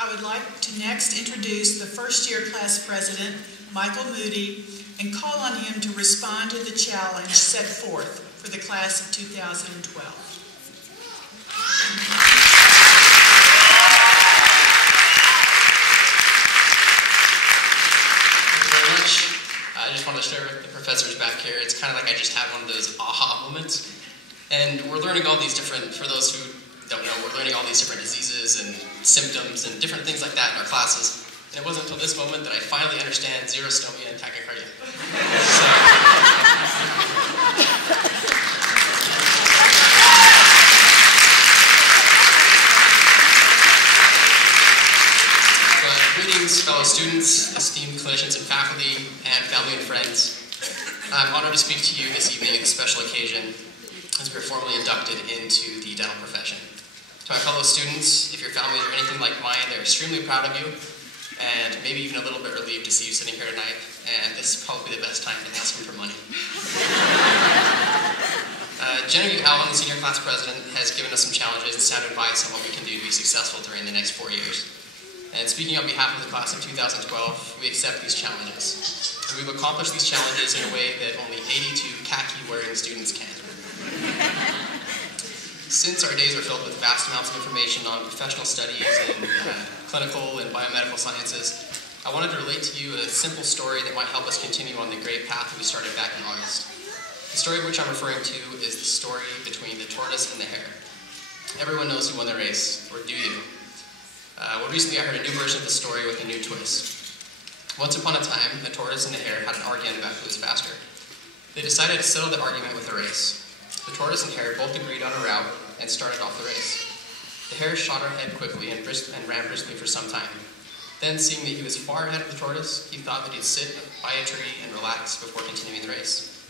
I would like to next introduce the first-year class president, Michael Moody, and call on him to respond to the challenge set forth for the class of 2012. I just wanted to share with the professors back here, it's kind of like I just had one of those aha moments. And we're learning all these different, for those who don't know, we're learning all these different diseases and symptoms and different things like that in our classes. And it wasn't until this moment that I finally understand xerostomia and tachycardia. Greetings, fellow students, esteemed clinicians and faculty, and family and friends. I'm honored to speak to you this evening at this special occasion as we're formally inducted into the dental profession. To my fellow students, if your families are anything like mine, they're extremely proud of you, and maybe even a little bit relieved to see you sitting here tonight, and this is probably the best time to ask them for money. Genevieve Allen, the senior class president, has given us some challenges and sound advice on what we can do to be successful during the next 4 years. And speaking on behalf of the class of 2012, we accept these challenges. And we've accomplished these challenges in a way that only 82 khaki-wearing students can. Since our days are filled with vast amounts of information on professional studies and clinical and biomedical sciences, I wanted to relate to you a simple story that might help us continue on the great path that we started back in August. The story which I'm referring to is the story between the tortoise and the hare. Everyone knows who won the race, or do you? Well, recently I heard a new version of the story with a new twist. Once upon a time, the tortoise and the hare had an argument about who was faster. They decided to settle the argument with a race. The tortoise and hare both agreed on a route and started off the race. The hare shot her head quickly and ran briskly for some time. Then, seeing that he was far ahead of the tortoise, he thought that he'd sit by a tree and relax before continuing the race.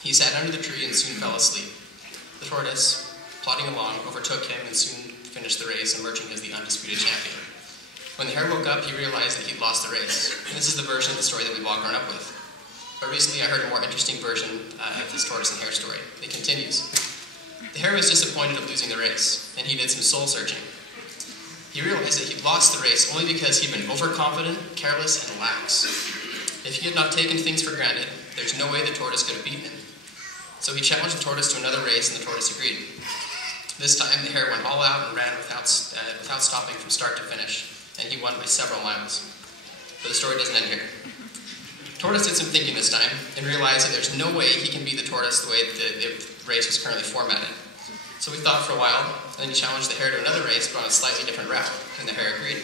He sat under the tree and soon fell asleep. The tortoise, plodding along, overtook him and soon finished the race, emerging as the undisputed champion. When the hare woke up, he realized that he'd lost the race. And this is the version of the story that we've all grown up with. But recently I heard a more interesting version of this tortoise and hare story. It continues. The hare was disappointed of losing the race, and he did some soul searching. He realized that he'd lost the race only because he'd been overconfident, careless, and lax. If he had not taken things for granted, there's no way the tortoise could have beaten him. So he challenged the tortoise to another race, and the tortoise agreed. This time, the hare went all out and ran without stopping from start to finish, and he won by several miles. But the story doesn't end here. The tortoise did some thinking this time and realized that there's no way he can beat the tortoise the way the race was currently formatted. So he thought for a while, and then he challenged the hare to another race but on a slightly different route, and the hare agreed.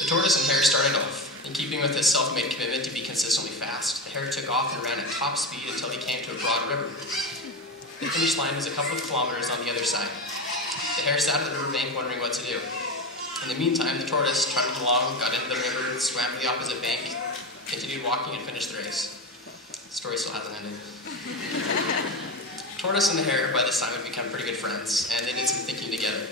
The tortoise and hare started off. In keeping with his self-made commitment to be consistently fast, the hare took off and ran at top speed until he came to a broad river. The finish line was a couple of kilometers on the other side. The hare sat at the riverbank wondering what to do. In the meantime, the tortoise trotted along, got into the river, swam to the opposite bank, continued walking, and finished the race. The story still hasn't ended. The tortoise and the hare by this time had become pretty good friends, and they did some thinking together.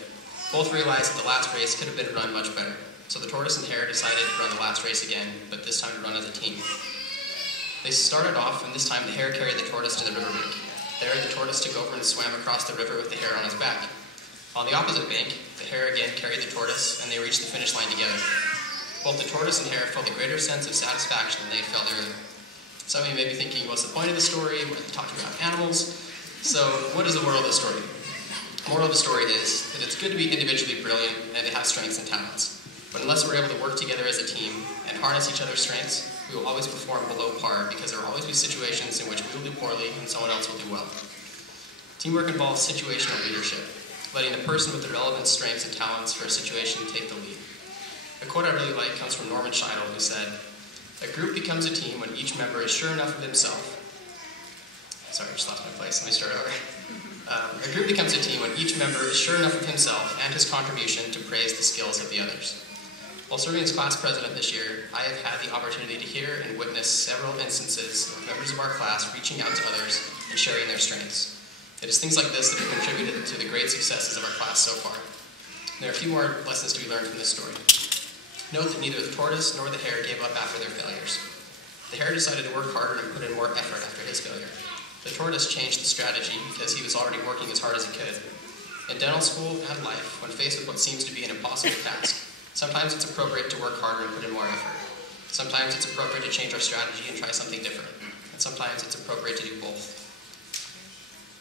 Both realized that the last race could have been run much better. So the tortoise and hare decided to run the last race again, but this time to run as a team. They started off, and this time the hare carried the tortoise to the riverbank. There, the tortoise took over and swam across the river with the hare on his back. On the opposite bank, the hare again carried the tortoise, and they reached the finish line together. Both the tortoise and hare felt a greater sense of satisfaction than they felt earlier. Some of you may be thinking, what's the point of the story? We're talking about animals. So, what is the moral of the story? The moral of the story is that it's good to be individually brilliant and to have strengths and talents. But unless we're able to work together as a team and harness each other's strengths, we will always perform below par because there will always be situations in which we will do poorly and someone else will do well. Teamwork involves situational leadership, letting the person with the relevant strengths and talents for a situation take the lead. A quote I really like comes from Norman Scheidel, who said, "A group becomes a team when each member is sure enough of himself." Sorry, I just lost my place. Let me start over. A group becomes a team when each member is sure enough of himself and his contribution to praise the skills of the others. While serving as class president this year, I have had the opportunity to hear and witness several instances of members of our class reaching out to others and sharing their strengths. It is things like this that have contributed to the great successes of our class so far. There are a few more lessons to be learned from this story. Note that neither the tortoise nor the hare gave up after their failures. The hare decided to work harder and put in more effort after his failure. The tortoise changed the strategy because he was already working as hard as he could. In dental school and life, when faced with what seems to be an impossible task, Sometimes it's appropriate to work harder and put in more effort. Sometimes it's appropriate to change our strategy and try something different. And sometimes it's appropriate to do both.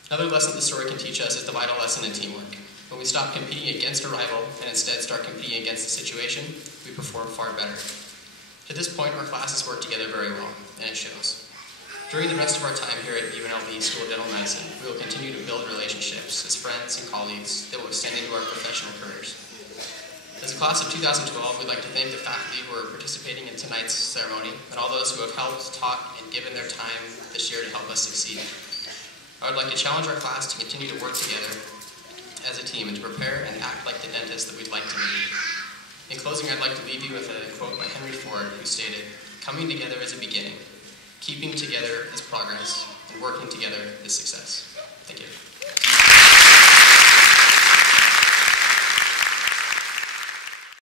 Another lesson the story can teach us is the vital lesson in teamwork. When we stop competing against a rival and instead start competing against the situation, we perform far better. To this point, our classes work together very well, and it shows. During the rest of our time here at UNLV School of Dental Medicine, we will continue to build relationships as friends and colleagues that will extend into our professional careers. As a class of 2012, we'd like to thank the faculty who are participating in tonight's ceremony and all those who have helped, taught, and given their time this year to help us succeed. I would like to challenge our class to continue to work together as a team and to prepare and act like the dentist that we'd like to be. In closing, I'd like to leave you with a quote by Henry Ford, who stated, "Coming together is a beginning. Keeping together is progress, and working together is success." Thank you.